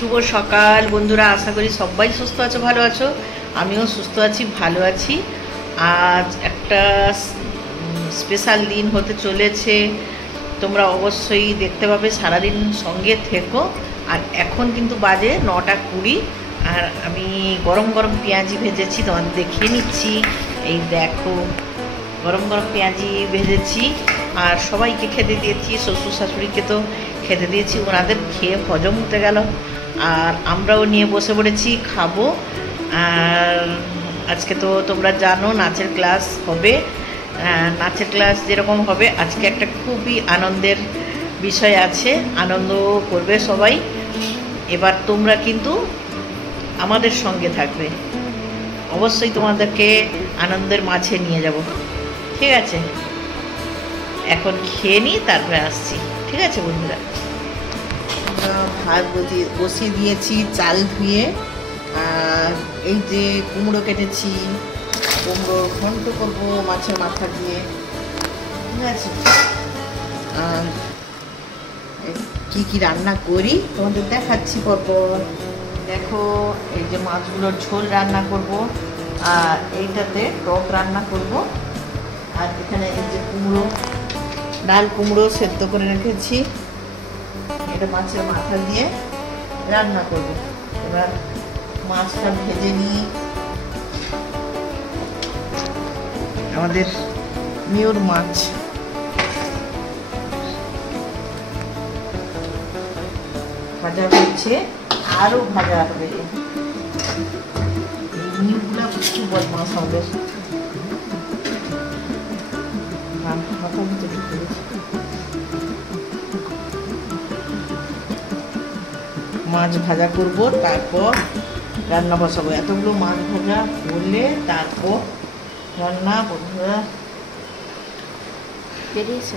শুভ সকাল বন্ধুরা, আশা করি সবাই সুস্থ আছো, ভালো আছো। আমিও সুস্থ আছি, ভালো আছি। আজ একটা স্পেশাল দিন হতে চলেছে, তোমরা অবশ্যই দেখতে পাবে, সারাদিন সঙ্গে থেকো। আর এখন কিন্তু বাজে 9:20, আর আমি গরম গরম পেঁয়াজি ভেজেছি, তোমাদের দেখিয়ে নিচ্ছি। এই দেখো, গরম গরম পেঁয়াজি ভেজেছি আর সবাইকে খেতে দিয়েছি। শ্বশুর শাশুড়িকে তো খেতে দিয়েছি, ওনাদের খেয়ে হজম হতে গেল, আর আমরাও নিয়ে বসে পড়েছি, খাবো। আর আজকে তো তোমরা জানো নাচের ক্লাস হবে। নাচের ক্লাস যেরকম হবে, আজকে একটা খুবই আনন্দের বিষয় আছে, আনন্দ করবে সবাই। এবার তোমরা কিন্তু আমাদের সঙ্গে থাকবে, অবশ্যই তোমাদেরকে আনন্দের মাঝে নিয়ে যাব, ঠিক আছে? এখন খেয়ে নিই, তারপরে আসছি, ঠিক আছে বন্ধুরা? ভাত বসিয়ে দিয়েছি, চাল ধুয়ে। আর এই যে কুমড়ো কেটেছি, কুমড়ো ঘন্ট করবো মাছের মাথা দিয়ে, ঠিক আছে? আর কি কি রান্না করি তোমাদের দেখাচ্ছি পরপর। দেখো, এই যে মাছগুলোর ঝোল রান্না করব, আর এইটাতে টক রান্না করব। আর এখানে এই যে কুমড়ো, ডাল কুমড়ো সেদ্ধ করে রেখেছি, এটা মাছের মাথা দিয়ে রান্না করব। এবার মাছটা ভেজে নিই। আমাদের মিউর মাছ ভাজা হচ্ছে, আরো ভাজা হবে। মিউগুলা খুব বদমাশ হবে। মাছ ভাজা করব, তারপর রান্না বসাবো। এতগুলো মাছ ভাজা করলে তারপর রান্না। বন্ধুরা বেরিয়েছে,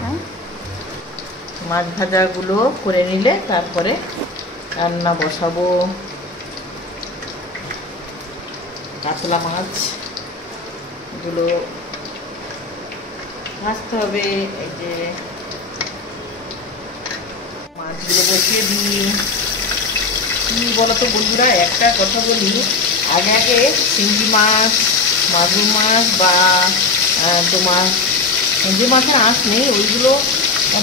হ্যাঁ, মাছ ভাজাগুলো করে নিলে তারপরে রান্না বসাবো। কাতলা মাছ এগুলো ভাজতে হবে। এই যে মাছগুলো বসিয়ে দিই। কি বলতো বন্ধুরা, একটা কথা বলি, আগে আগে চিংড়ি মাছ, মাগুর মাছ বা তোমার যে মাছের আঁশ নেই, ওইগুলো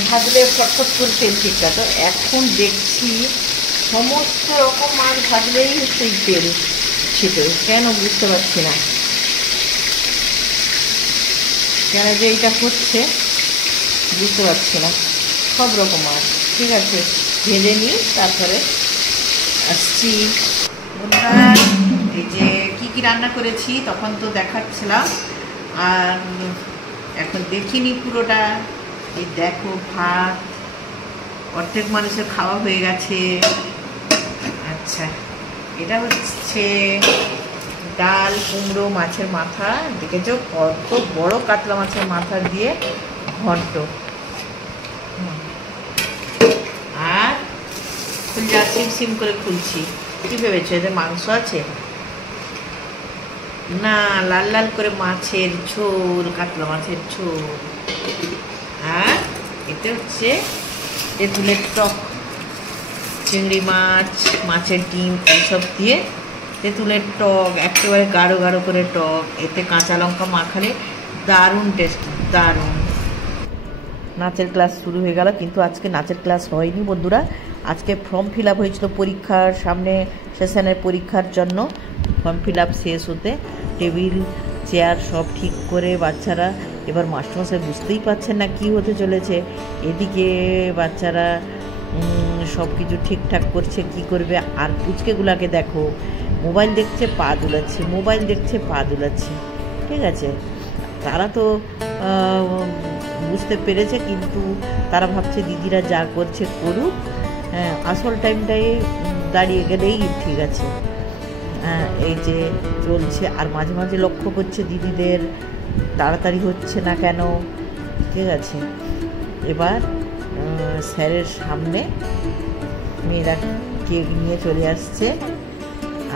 ভাজলে ফটফট করে তেল ছিটকাতো। এখন দেখছি সমস্ত রকম মাছ ভাজলেই সেই তেল ছিটে, কেন বুঝতে পারছি না, কেন যে এইটা হচ্ছে বুঝতে পারছি না। সব রকম মাছ, ঠিক আছে, ভেজে নিই, তারপরে আসছি। বন্ধুরা, এই যে কি কি রান্না করেছি তখন তো দেখাচ্ছিলাম, আর এখন দেখিনি পুরোটা। এই দেখো, ভাত অর্ধেক মানুষের খাওয়া হয়ে গেছে। আচ্ছা, এটা হচ্ছে ডাল কুমড়ো মাছের মাথা, দেখেছো কত বড় কাতলা মাছের মাথা দিয়ে ঘন্ট। আর খুলজা সিম করে খুলছি। কি ভেবেছো এদের মাংস আছে? না, লাল লাল করে মাছের ঝোল, কাতলা মাছের ঝোল। আর এতে হচ্ছে তেঁতুলের টক, চিংড়ি মাছ, মাছের ডিম এইসব দিয়ে তেঁতুলের টক, একেবারে গাঢ় গাঢ় করে টক, এতে কাঁচা লঙ্কা মাখালে দারুণ টেস্ট, দারুণ। নাচের ক্লাস শুরু হয়ে গেল, কিন্তু আজকে নাচের ক্লাস হয়নি বন্ধুরা। আজকে ফর্ম ফিল আপ হয়েছিল পরীক্ষার সামনে, সেশনের পরীক্ষার জন্য। ফর্ম ফিল আপ শেষ হতে টেবিল চেয়ার সব ঠিক করে বাচ্চারা, এবার মাস্টারমশাই বুঝতেই পারছেন না কি হতে চলেছে। এদিকে বাচ্চারা সব কিছু ঠিকঠাক করছে, কি করবে। আর পুচকেগুলাকে দেখো, মোবাইল দেখছে পা দুলাচ্ছে, মোবাইল দেখছে পা দুলাচ্ছে, ঠিক আছে? তারা তো বুঝতে পেরেছে, কিন্তু তারা ভাবছে দিদিরা যা করছে করুক, আসল টাইমটায় দাঁড়িয়ে গেলেই ঠিক আছে। এই যে চলছে, আর মাঝে মাঝে লক্ষ্য করছে দিদিদের তাড়াতাড়ি হচ্ছে না কেন, ঠিক আছে? এবার স্যারের সামনে মেয়েরা কেক নিয়ে চলে আসছে,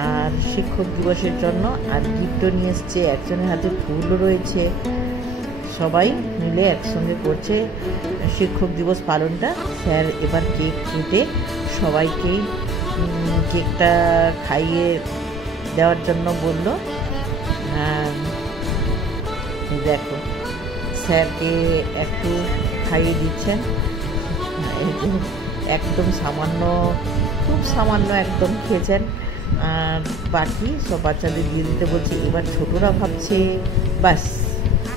আর শিক্ষক দিবসের জন্য, আর গিফটও নিয়ে এসছে, একজনের হাতে ফুলও রয়েছে। সবাই মিলে একসঙ্গে করছে শিক্ষক দিবস পালনটা। স্যার এবার কেক কেটে সবাইকেই কেকটা খাইয়ে দেওয়ার জন্য বলল। দেখো স্যারকে একটু খাইয়ে দিচ্ছেন, একদম সামান্য, খুব সামান্য একদম খেয়েছেন, আর বাকি সব বাচ্চাদের দিয়ে দিতে বলছে। এবার ছোটরা ভাবছে বাস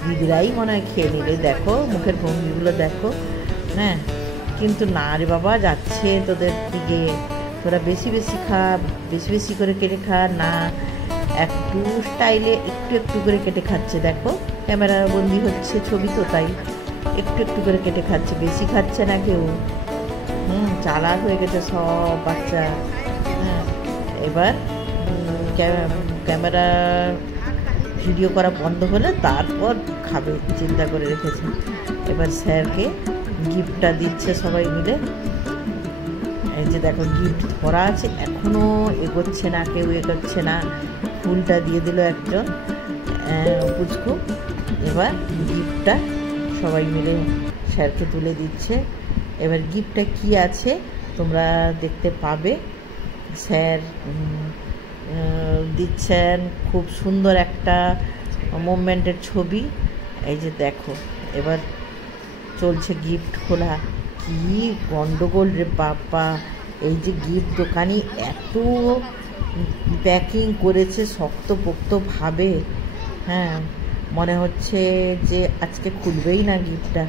দিদিরাই মনে হয় খেয়ে নিলে, দেখো মুখের ভঙ্গিগুলো দেখো। হ্যাঁ, কিন্তু না রে বাবা, যাচ্ছে তোদের দিকে, তোরা বেশি বেশি খা, বেশি বেশি করে কেটে খা। না, একটু স্টাইলে একটু একটু করে কেটে খাচ্ছে। দেখো ক্যামেরা বন্দি হচ্ছে ছবি তো, তাই একটু একটু করে কেটে খাচ্ছে, বেশি খাচ্ছে না কেউ। চালাক হয়ে গেছে সব বাচ্চা। হ্যাঁ, এবার ক্যামেরা ভিডিও করা বন্ধ হলে তারপর খাবে চিন্তা করে রেখেছে। এবার স্যারকে গিফটটা দিচ্ছে সবাই মিলে। এই যে দেখো গিফট ধরা আছে, এখনও এগোচ্ছে না, কেউ এগোচ্ছে না। ফুলটা দিয়ে দিল একজন পুচকু। এবার গিফটটা সবাই মিলে স্যারকে তুলে দিচ্ছে। এবার গিফটটা কি আছে তোমরা দেখতে পাবে। স্যার দিচ্ছেন খুব সুন্দর একটা মুভমেন্টের ছবি। এই যে দেখো এবার চলছে গিফট খোলা। কি গন্ডগোল রে বাবা! এই যে গিফট দোকানি এত প্যাকিং করেছে শক্তপোক্তভাবে, হ্যাঁ, মনে হচ্ছে যে আজকে খুলবেই না গিফটটা।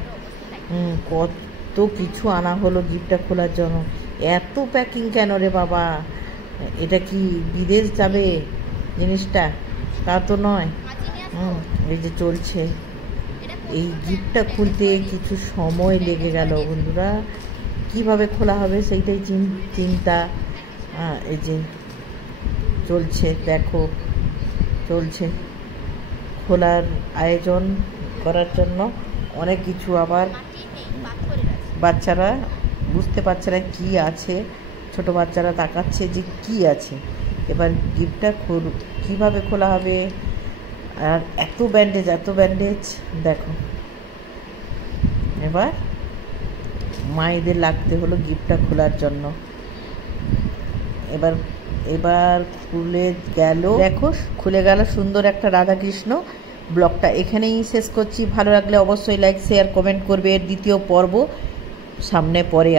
কত কিছু আনা হলো গিফটটা খোলার জন্য। এত প্যাকিং কেন রে বাবা? এটা কি বিদেশ যাবে জিনিসটা? তা তো নয়। এই যে চলছে, এই গিফটটা খুলতে কিছু সময় লেগে গেল বন্ধুরা। কিভাবে খোলা হবে সেইটাই চিন্তা। এই যে চলছে, দেখো চলছে খোলার আয়োজন করার জন্য অনেক কিছু। আবার বাচ্চারা বুঝতে পারছে না কি আছে, ছোট বাচ্চারা তাকাচ্ছে যে কি আছে। এবার গিফটটা কিভাবে খোলা হবে? আর এত ব্যান্ডেজ, এত ব্যান্ডেজ দেখো। এবার মায়েদের লাগতে হলো গিফটটা খোলার জন্য। এবার খুলে গেল, দেখো খুলে গেল সুন্দর একটা রাধাকৃষ্ণ। ব্লগটা এখানেই শেষ করছি। ভালো লাগলে অবশ্যই লাইক, শেয়ার, কমেন্ট করবে। এর দ্বিতীয় পর্ব সামনে পরে